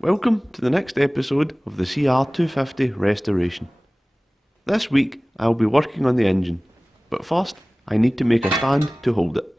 Welcome to the next episode of the CR250 restoration. This week I'll be working on the engine, but first I need to make a stand to hold it.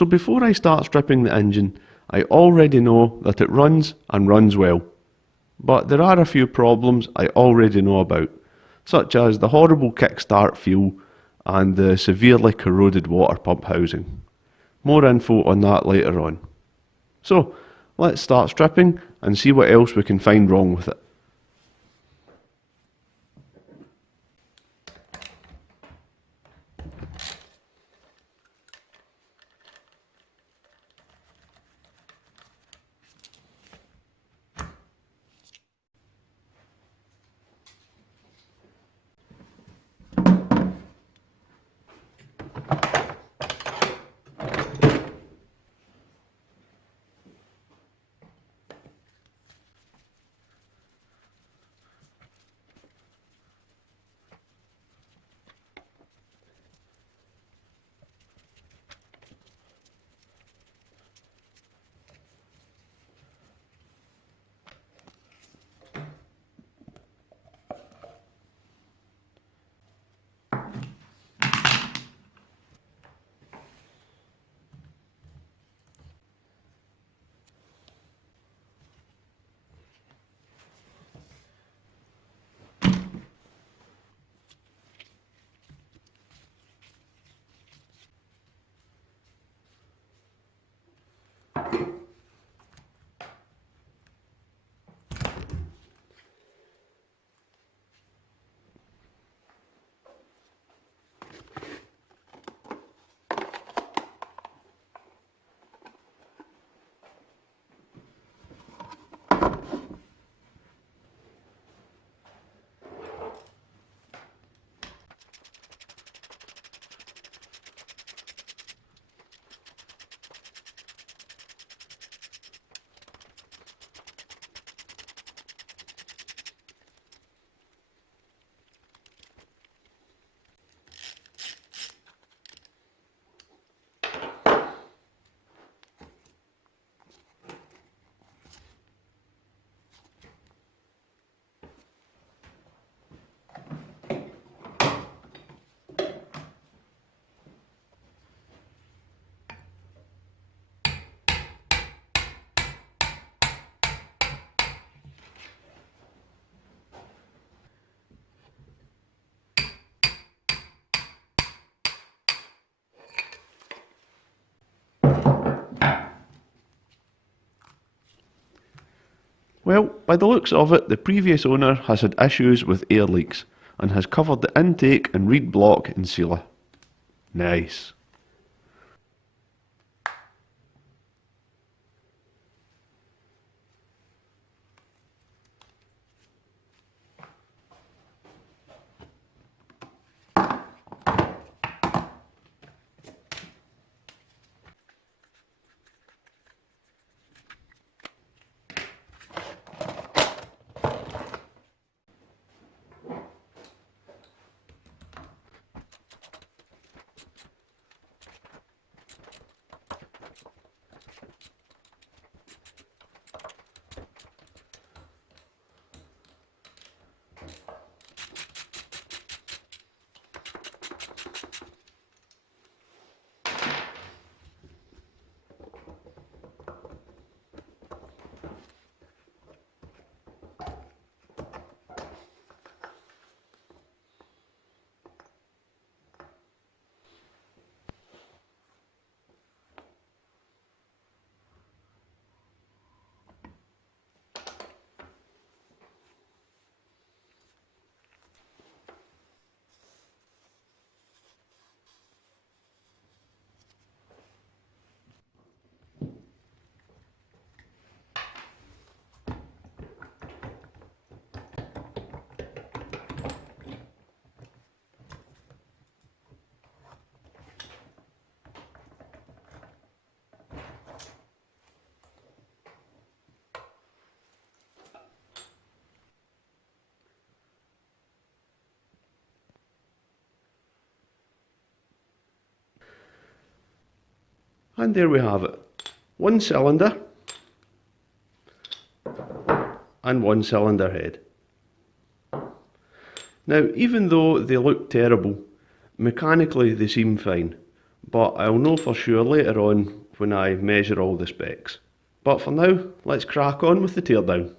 So before I start stripping the engine, I already know that it runs and runs well. But there are a few problems I already know about, such as the horrible kickstart feel and the severely corroded water pump housing. More info on that later on. So let's start stripping and see what else we can find wrong with it. Well, by the looks of it, the previous owner has had issues with air leaks and has covered the intake and reed block in sealer. Nice. And there we have it. One cylinder and one cylinder head. Now, even though they look terrible, mechanically they seem fine, but I'll know for sure later on when I measure all the specs. But for now, let's crack on with the teardown.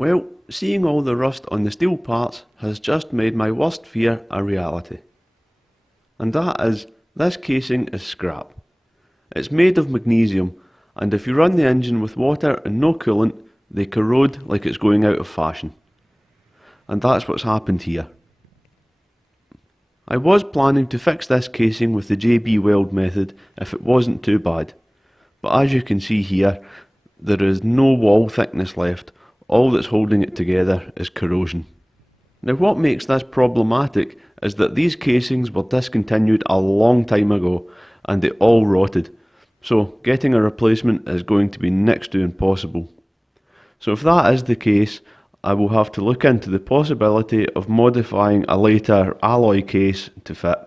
Well, seeing all the rust on the steel parts has just made my worst fear a reality. And that is, this casing is scrap. It's made of magnesium, and if you run the engine with water and no coolant, they corrode like it's going out of fashion. And that's what's happened here. I was planning to fix this casing with the JB weld method if it wasn't too bad. But as you can see here, there is no wall thickness left. All that's holding it together is corrosion. Now what makes this problematic is that these casings were discontinued a long time ago and they all rotted. So getting a replacement is going to be next to impossible. So if that is the case, I will have to look into the possibility of modifying a later alloy case to fit.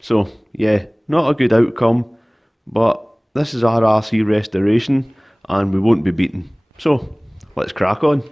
So yeah, not a good outcome, but this is RRC restoration and we won't be beaten. So let's crack on.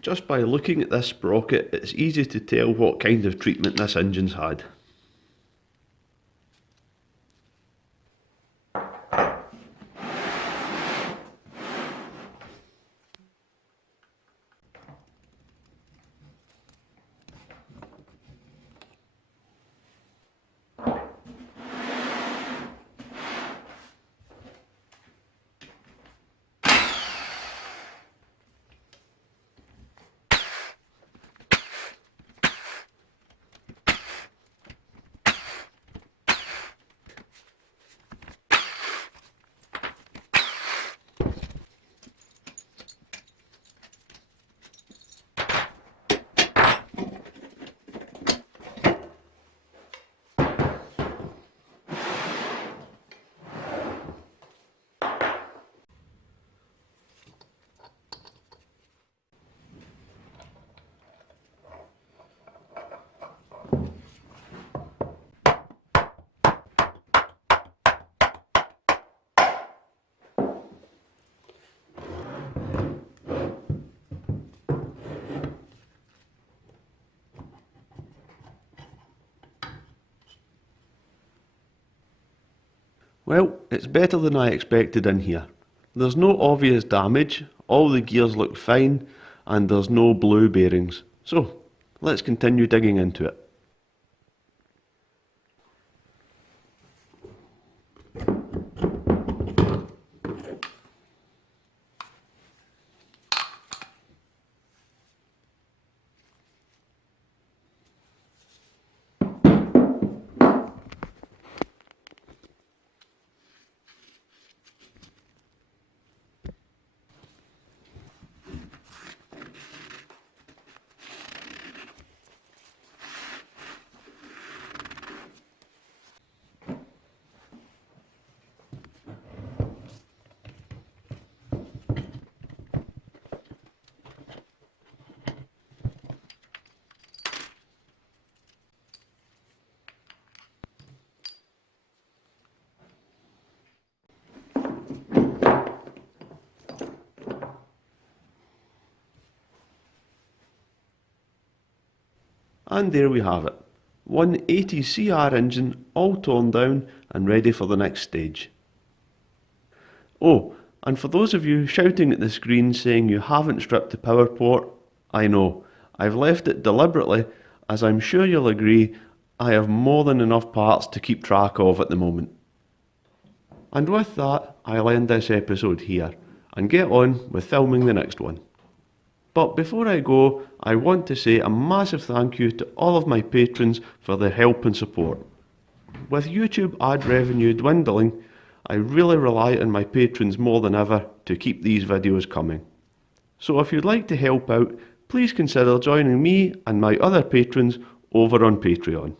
Just by looking at this sprocket, it's easy to tell what kind of treatment this engine's had. Well, it's better than I expected in here. There's no obvious damage, all the gears look fine, and there's no blue bearings. So, let's continue digging into it. And there we have it. 180 CR engine all torn down and ready for the next stage. Oh, and for those of you shouting at the screen saying you haven't stripped the power port, I know, I've left it deliberately, as I'm sure you'll agree, I have more than enough parts to keep track of at the moment. And with that, I'll end this episode here, and get on with filming the next one. But before I go, I want to say a massive thank you to all of my patrons for their help and support. With YouTube ad revenue dwindling, I really rely on my patrons more than ever to keep these videos coming. So if you'd like to help out, please consider joining me and my other patrons over on Patreon.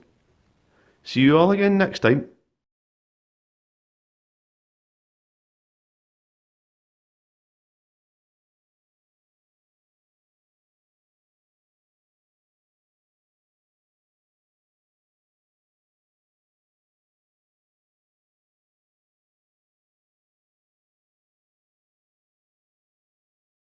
See you all again next time.